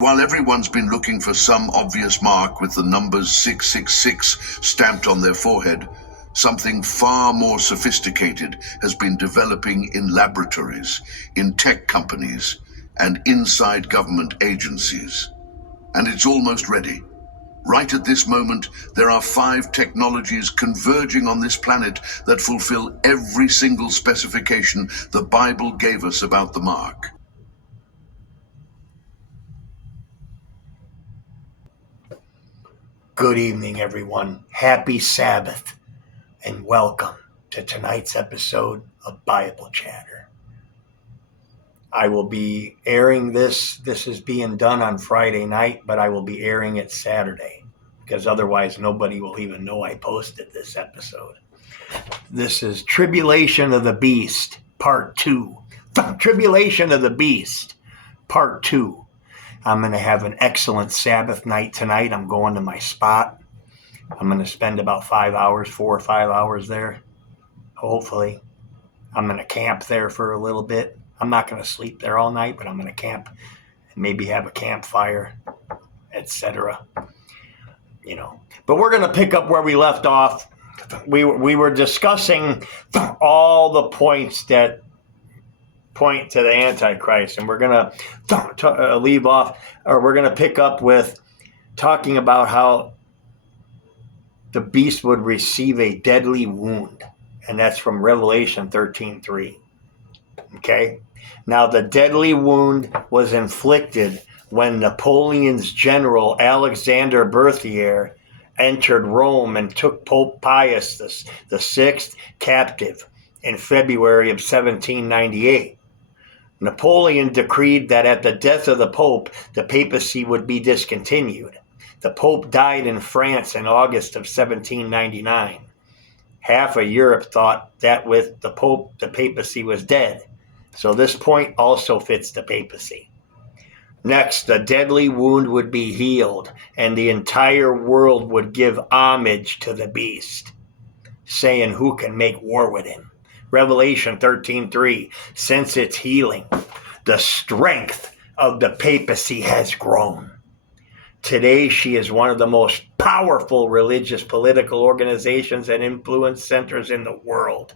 While everyone's been looking for some obvious mark with the numbers 666 stamped on their forehead, something far more sophisticated has been developing in laboratories, in tech companies, and inside government agencies. And it's almost ready. Right at this moment, there are 5 technologies converging on this planet that fulfill every single specification the Bible gave us about the mark. Good evening, everyone. Happy Sabbath, and welcome to tonight's episode of Bible Chatter. I will be airing this. This is being done on Friday night, but I will be airing it Saturday, because otherwise nobody will even know I posted this episode. This is Tribulation of the Beast, Part 2. Tribulation of the Beast, Part 2. I'm going to have an excellent Sabbath night tonight. I'm going to my spot. I'm going to spend about 4 or 5 hours there, hopefully. I'm going to camp there for a little bit. I'm not going to sleep there all night, but I'm going to camp and maybe have a campfire, etc. But we're going to pick up where we left off. We were discussing all the points that point to the Antichrist, and we're going to leave off, or we're going to pick up with talking about how the beast would receive a deadly wound, and that's from Revelation 13:3. Okay? Now, the deadly wound was inflicted when Napoleon's general Alexander Berthier entered Rome and took Pope Pius VI captive in February of 1798. Napoleon decreed that at the death of the Pope, the papacy would be discontinued. The Pope died in France in August of 1799. Half of Europe thought that with the Pope, the papacy was dead. So this point also fits the papacy. Next, the deadly wound would be healed, and the entire world would give homage to the beast, saying, "Who can make war with him?" Revelation 13:3, since its healing, the strength of the papacy has grown. Today, she is one of the most powerful religious political organizations and influence centers in the world.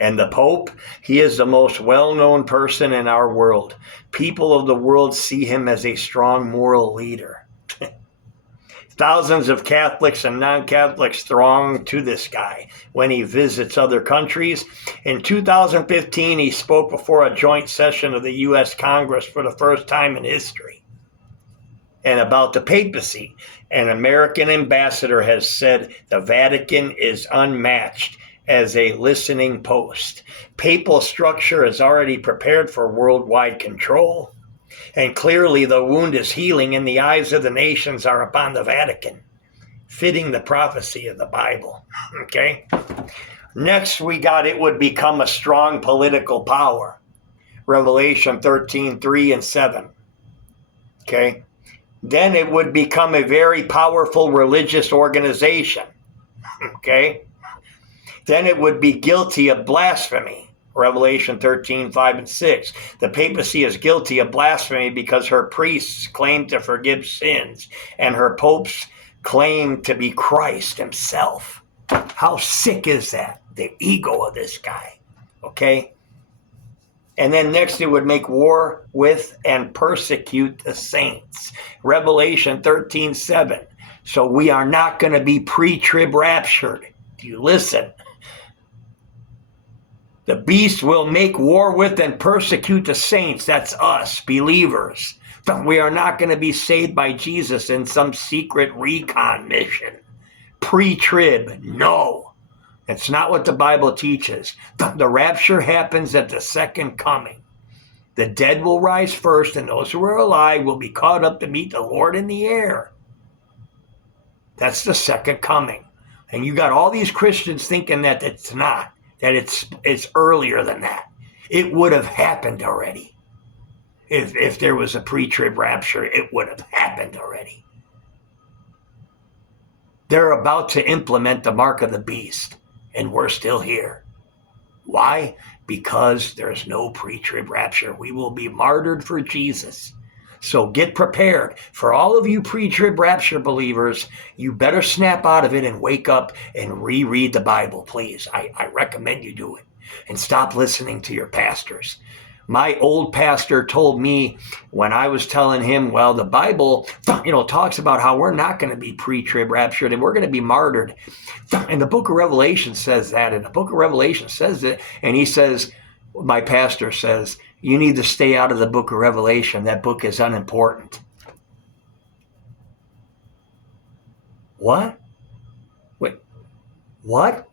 And the Pope, he is the most well-known person in our world. People of the world see him as a strong moral leader. Thousands of Catholics and non-Catholics throng to this guy when he visits other countries. In 2015, he spoke before a joint session of the U.S. Congress for the first time in history. And about the papacy, an American ambassador has said the Vatican is unmatched as a listening post. Papal structure is already prepared for worldwide control. And clearly the wound is healing and the eyes of the nations are upon the Vatican, fitting the prophecy of the Bible. Okay? Next we got it would become a strong political power. Revelation 13:3 and 7. Okay? Then it would become a very powerful religious organization. Okay? Then it would be guilty of blasphemy. Revelation 13:5 and 6. The papacy is guilty of blasphemy because her priests claim to forgive sins and her popes claim to be Christ himself. How sick is that? The ego of this guy. Okay? And then next it would make war with and persecute the saints. Revelation 13:7. So we are not going to be pre-trib raptured. Do you listen? The beast will make war with and persecute the saints. That's us, believers. But we are not going to be saved by Jesus in some secret recon mission. Pre-trib, no. It's not what the Bible teaches. The rapture happens at the second coming. The dead will rise first, and those who are alive will be caught up to meet the Lord in the air. That's the second coming. And you got all these Christians thinking that it's not. That it's earlier than that. It would have happened already. If there was a pre-trib rapture, it would have happened already. They're about to implement the mark of the beast, and we're still here. Why? Because there's no pre-trib rapture. We will be martyred for Jesus. So get prepared. For all of you pre-trib rapture believers, you better snap out of it and wake up and reread the Bible, please. I recommend you do it. And stop listening to your pastors. My old pastor told me when I was telling him, well, the Bible, talks about how we're not going to be pre-trib raptured and we're going to be martyred. And the book of Revelation says that. And the book of Revelation says it. And he says, my pastor says, you need to stay out of the book of Revelation. That book is unimportant. What? Wait, what?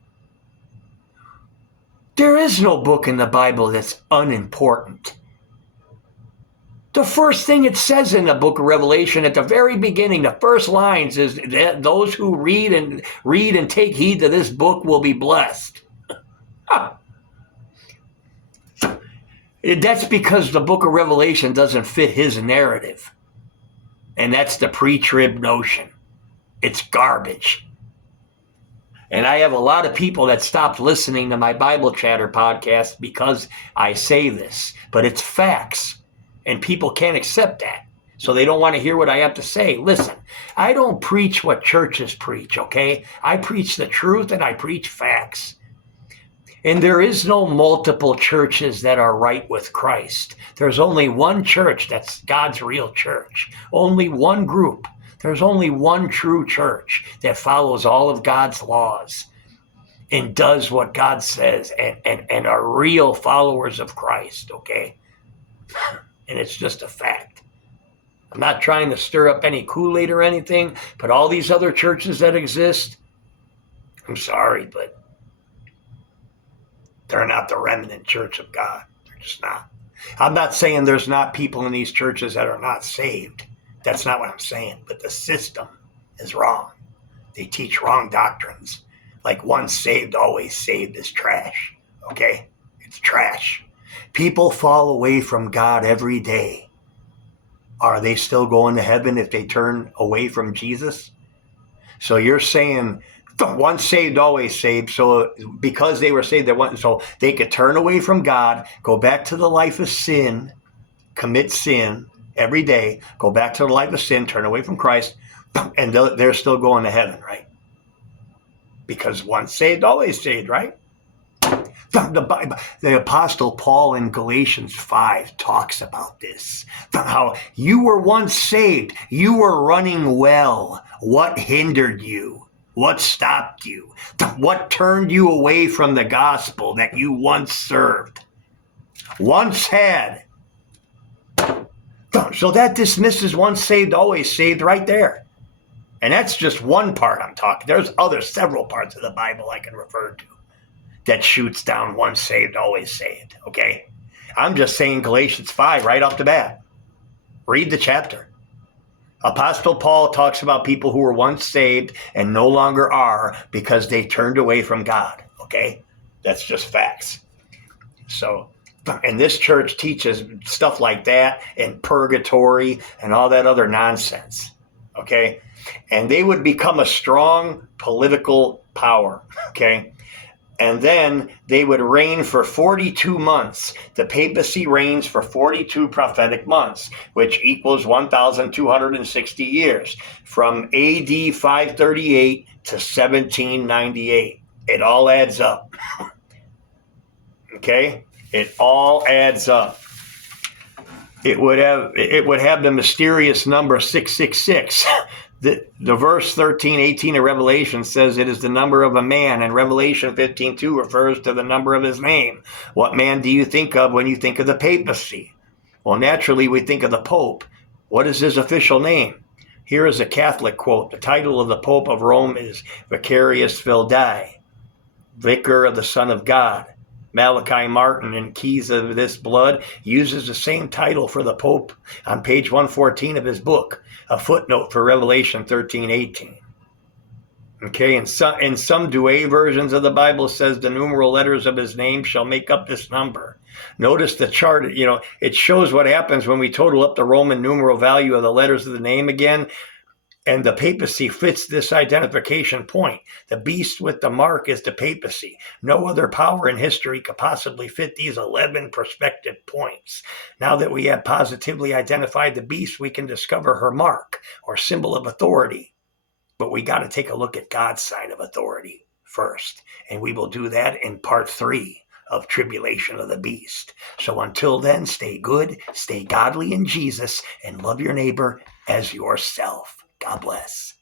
There is no book in the Bible that's unimportant. The first thing it says in the book of Revelation at the very beginning, the first lines is that those who read and take heed to this book will be blessed. That's because the book of Revelation doesn't fit his narrative. And that's the pre-trib notion. It's garbage. And I have a lot of people that stopped listening to my Bible Chatter podcast because I say this. But it's facts. And people can't accept that. So they don't want to hear what I have to say. Listen, I don't preach what churches preach, okay? I preach the truth and I preach facts. And there is no multiple churches that are right with Christ. There's only one church that's God's real church. Only one group. There's only one true church that follows all of God's laws and does what God says and are real followers of Christ, okay? And it's just a fact. I'm not trying to stir up any Kool-Aid or anything, but all these other churches that exist, I'm sorry, but they're not the remnant church of God. They're just not. I'm not saying there's not people in these churches that are not saved. That's not what I'm saying. But the system is wrong. They teach wrong doctrines. Like once saved, always saved is trash. Okay? It's trash. People fall away from God every day. Are they still going to heaven if they turn away from Jesus? So you're saying once saved, always saved. So because they were saved, so they could turn away from God, go back to the life of sin, commit sin every day, go back to the life of sin, turn away from Christ, and they're still going to heaven, right? Because once saved, always saved, right? The Apostle Paul in Galatians 5 talks about this. How you were once saved. You were running well. What hindered you? What stopped you? What turned you away from the gospel that you once served? Once had. So that dismisses once saved, always saved right there. And that's just one part I'm talking. There's several parts of the Bible I can refer to that shoots down once saved, always saved. Okay? I'm just saying Galatians 5 right off the bat. Read the chapter. Apostle Paul talks about people who were once saved and no longer are because they turned away from God. Okay? That's just facts. So, and this church teaches stuff like that and purgatory and all that other nonsense. Okay? And they would become a strong political power. Okay? And then they would reign for 42 months. The papacy reigns for 42 prophetic months, which equals 1,260 years, from AD 538 to 1798. It all adds up. Okay? It all adds up. It would have the mysterious number 666. The verse 13:18 of Revelation says it is the number of a man, and Revelation 15:2 refers to the number of his name. What man do you think of when you think of the papacy? Well, naturally, we think of the Pope. What is his official name? Here is a Catholic quote. The title of the Pope of Rome is Vicarius Fidei, Vicar of the Son of God. Malachi Martin in Keys of This Blood uses the same title for the Pope on page 114 of his book, a footnote for Revelation 13:18. Okay, and some Douay versions of the Bible says the numeral letters of his name shall make up this number. Notice the chart, it shows what happens when we total up the Roman numeral value of the letters of the name again. And the papacy fits this identification point. The beast with the mark is the papacy. No other power in history could possibly fit these 11 perspective points. Now that we have positively identified the beast, we can discover her mark or symbol of authority. But we got to take a look at God's side of authority first. And we will do that in part 3 of Tribulation of the Beast. So until then, stay good, stay godly in Jesus, and love your neighbor as yourself. God bless.